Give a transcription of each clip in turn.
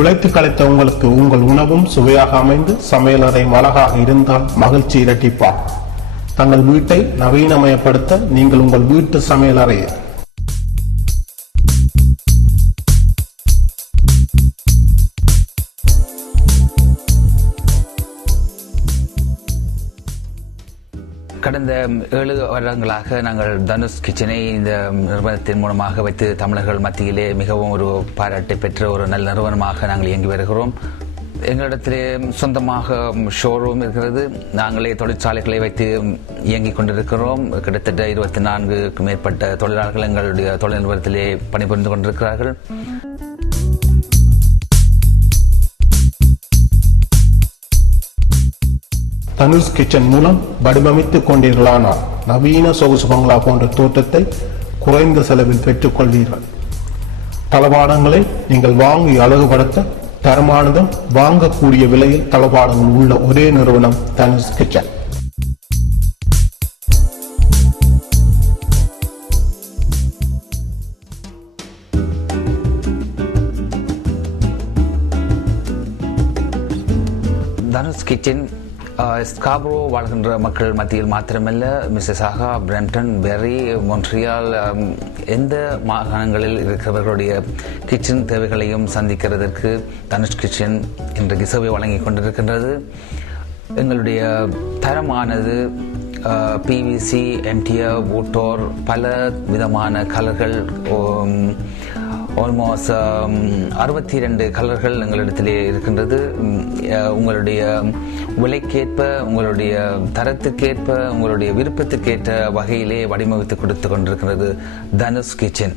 உழைத்து கலைத்த உங்களுக்கு உங்கள் உணவும் சுவையாக அமைந்து சமையலறை அழகாக இருந்தால் மகிழ்ச்சி இரட்டிப்பார். தங்கள் வீட்டை நவீனமயப்படுத்த நீங்கள் உங்கள் வீட்டு சமையலறையை கடந்த 7 வருடங்களாக நாங்கள் தனுஷ் கிச்சனை இந்த நிறுவனத்தின் மூலமாக வைத்து தமிழர்கள் மத்தியிலே மிகவும் ஒரு பாராட்டை பெற்ற ஒரு நல்ல நிறுவனமாக நாங்கள் இயங்கி வருகிறோம். எங்களிடத்திலே சொந்தமாக ஷோரூம் இருக்கிறது. நாங்களே தொழிற்சாலைகளை வைத்து இயங்கிக் கொண்டிருக்கிறோம். கிட்டத்தட்ட 24க்கும் மேற்பட்ட தொழிலாளர்கள் எங்களுடைய தொழில் நிறுவனத்திலே பணிபுரிந்து கொண்டிருக்கிறார்கள். தனுஷ் கிச்சன் மூலம் வடிவமைத்துக் கொண்டீர்களானால் நவீன சொகுசு பங்களா போன்ற தோட்டத்தை குறைந்த செலவில் பெற்றுக் கொள்வீர்கள். தளபாடங்களை நீங்கள் வாங்கி அழகுபடுத்த தரமானதும் வாங்கக்கூடிய விலையில் தளபாடங்கள் உள்ள ஒரே நிறுவனம் Dhanush kitchen. Dhanush kitchen Scarborough வாழ்கின்ற மக்கள் மத்தியில் மாத்திரமல்ல, மிசிசாகா, பிரம்டன், பெர்ரி, மொன்ட்ரியால் எந்த மாகாணங்களில் இருக்கிறவர்களுடைய கிச்சன் தேவைகளையும் சந்திக்கிறதற்கு தனுஷ் கிச்சன் இன்றைக்கு சேவை வழங்கி கொண்டிருக்கின்றது. எங்களுடைய தரமானது பிவிசி, எம்டிஆர், வூட்டோர், பல விதமான கலர்கள், ஆல்மோஸ்ட் 62 கலர்கள் எங்களிடத்திலே இருக்கின்றது. உங்களுடைய விலைக்கேற்ப, உங்களுடைய தரத்துக்கேற்ப, உங்களுடைய விருப்பத்துக்கேற்ற வகையிலே வடிவமைத்து கொடுத்து கொண்டிருக்கிறது தனுஷ் கிச்சன்.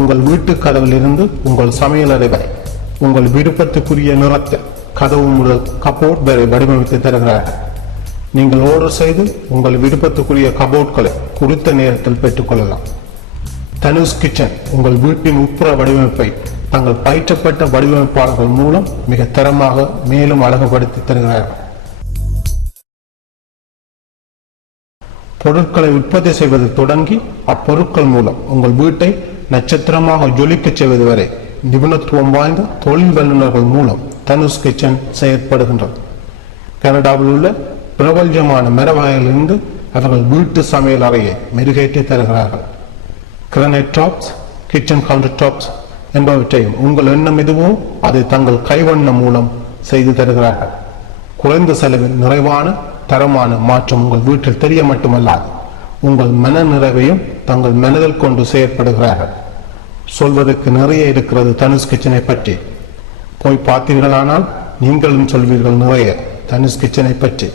உங்கள் வீட்டு கதவிலிருந்து உங்கள் சமையலறை வரை உங்கள் விருப்பத்துக்குரிய நிறத்தில் கதவு முதல் கபோர்ட் வரை வடிவமைத்து தருகிறார்கள். நீங்கள் ஆர்டர் செய்து உங்கள் விருப்பத்துக்குரிய கபோர்ட்களை குறித்த நேரத்தில் பெற்றுக் கொள்ளலாம். தனுஷ் கிச்சன் உங்கள் வீட்டின் உட்புற வடிவமைப்பை தங்கள் பயிற்றப்பட்ட வடிவமைப்பாளர்கள் மூலம் மிக தரமாக மேலும் அழகுபடுத்தி தருகிறார்கள். பொருட்களை உற்பத்தி செய்வது தொடங்கி அப்பொருட்கள் மூலம் உங்கள் வீட்டை நட்சத்திரமாக ஜொலிக்க செய்வது வரை நிபுணத்துவம் வாய்ந்த தொழில் வல்லுநர்கள் மூலம் தனுஷ் கிச்சன் செயற்படுகின்றது. கனடாவில் உள்ள பிரபல்யமான மரவகைகளிலிருந்து அவர்கள் வீட்டு சமையல் அறையை மெருகேற்றி தருகிறார்கள். Granite tops, kitchen counter tops என்பவற்றையும் உங்கள் எண்ணம் எதுவோ அதை தங்கள் கைவண்ணம் மூலம் செய்து தருகிறார்கள். குறைந்த செலவில் நிறைவான தரமான மாற்றம் உங்கள் வீட்டில் தெரிய மட்டுமல்லாது உங்கள் மன நிறைவையும் தங்கள் மனதில் கொண்டு செயற்படுகிறார்கள். சொல்வதற்கு நிறைய இருக்கிறது தனுஷ் கிச்சனை பற்றி. போய் பார்த்தீர்களானால் நீங்களும் சொல்வீர்கள் நிறைய தனுஷ் கிச்சனை பற்றி.